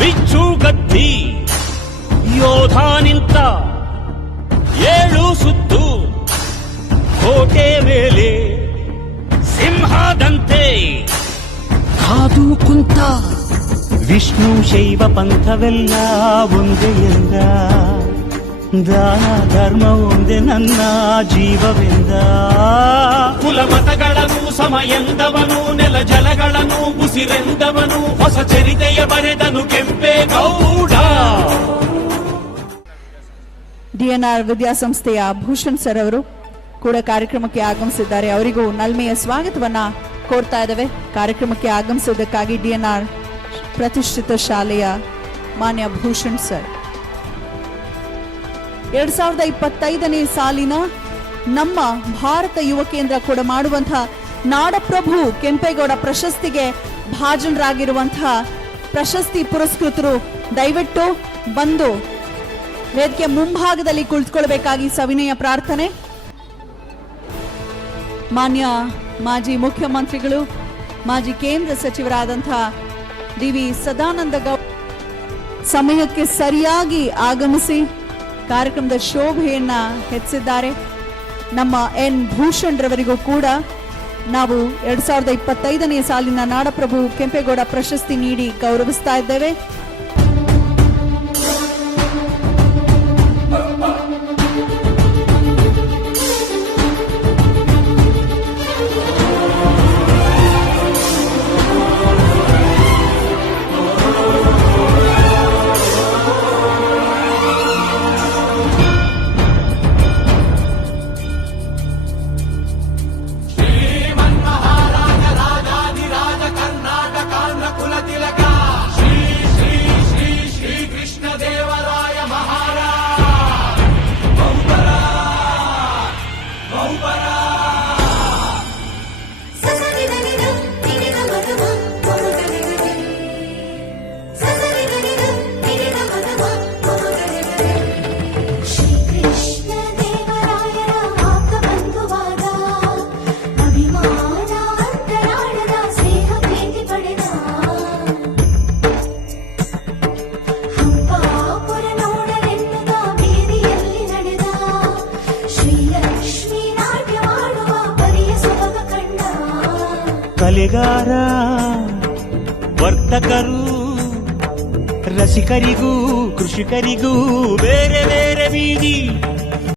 ಬಿಚ್ಚುಗತ್ತಿ ಯೋಧ ನಿಂತ 7 ಸುತ್ತು ಕೋಟೆ ಮೇಲೆ ಸಿಂಹದಂತೆ ಕಾದು ಕುಂತ ವಿಷ್ಣು ಶೈವ ಪಂಥವೆಲ್ಲ ಒಂದೇ ಎಂದ ದಾನ ಧರ್ಮ ಒಂದೇ ನನ್ನ ಜೀವವೆಂದ ಕುಲ ಮತಗಳನ್ನು ಸಮಯಂದವನು ನೆಲ ಜಲಗಳನ್ನು ಉಸಿರೆಂದವನು ಹೊಸ ಚರಿತೆಯ ಬರೆದನು ಕೆಂಪೇಗೌಡ. DNR ವಿದ್ಯಾಸಂಸ್ಥೆಯ ಭೂಷಣ್ ಸರ್ ಅವರು ಕೂಡ ಕಾರ್ಯಕ್ರಮಕ್ಕೆ ಆಗಮಿಸಿದ್ದಾರೆ. ಅವರಿಗೂ ನಲ್ಮೆಯ ಸ್ವಾಗತವನ್ನ ಕೋರ್ತಾ ಇದ್ದೇವೆ. ಕಾರ್ಯಕ್ರಮಕ್ಕೆ ಆಗಮಿಸುವುದಕ್ಕಾಗಿ DNR ಪ್ರತಿಷ್ಠಿತ ಶಾಲೆಯ ಮಾನ್ಯ ಭೂಷಣ್ ಸರ್ 2025ನೇ ಸಾಲಿನ ನಮ್ಮ ಭಾರತ ಯುವ ಕೇಂದ್ರ ಕೂಡ ಮಾಡುವಂತಹ ನಾಡಪ್ರಭು ಕೆಂಪೇಗೌಡ ಪ್ರಶಸ್ತಿಗೆ ಭಾಜನರಾಗಿರುವಂತಹ ಪ್ರಶಸ್ತಿ ಪುರಸ್ಕೃತರು ದಯವಿಟ್ಟು ಬಂದು ವೇದಿಕೆ ಮುಂಭಾಗದಲ್ಲಿ ಕುಳಿತುಕೊಳ್ಳಬೇಕಾಗಿ ಸವಿನಯ ಪ್ರಾರ್ಥನೆ. ಮಾನ್ಯ ಮಾಜಿ ಮುಖ್ಯಮಂತ್ರಿಗಳು ಮಾಜಿ ಕೇಂದ್ರ ಸಚಿವರಾದಂತಹ DV ಸದಾನಂದ ಗೌಡ ಸಮಯಕ್ಕೆ ಸರಿಯಾಗಿ ಆಗಮಿಸಿ ಕಾರ್ಯಕ್ರಮದ ಶೋಭೆಯನ್ನ ಹೆಚ್ಚಿದ್ದಾರೆ. ನಮ್ಮ N ಭೂಷಣ್ ರವರಿಗೂ ಕೂಡ ನಾವು 2025ನೇ ಸಾಲಿನ ನಾಡಪ್ರಭು ಕೆಂಪೇಗೌಡ ಪ್ರಶಸ್ತಿ ನೀಡಿ ಗೌರವಿಸ್ತಾ ಇದ್ದೇವೆ. ಕಲೆಗಾರ ವರ್ತಕರು ರಸಿಕರಿಗೂ ಕೃಷಿಕರಿಗೂ ಬೇರೆ ಬೇರೆ ಬೀದಿ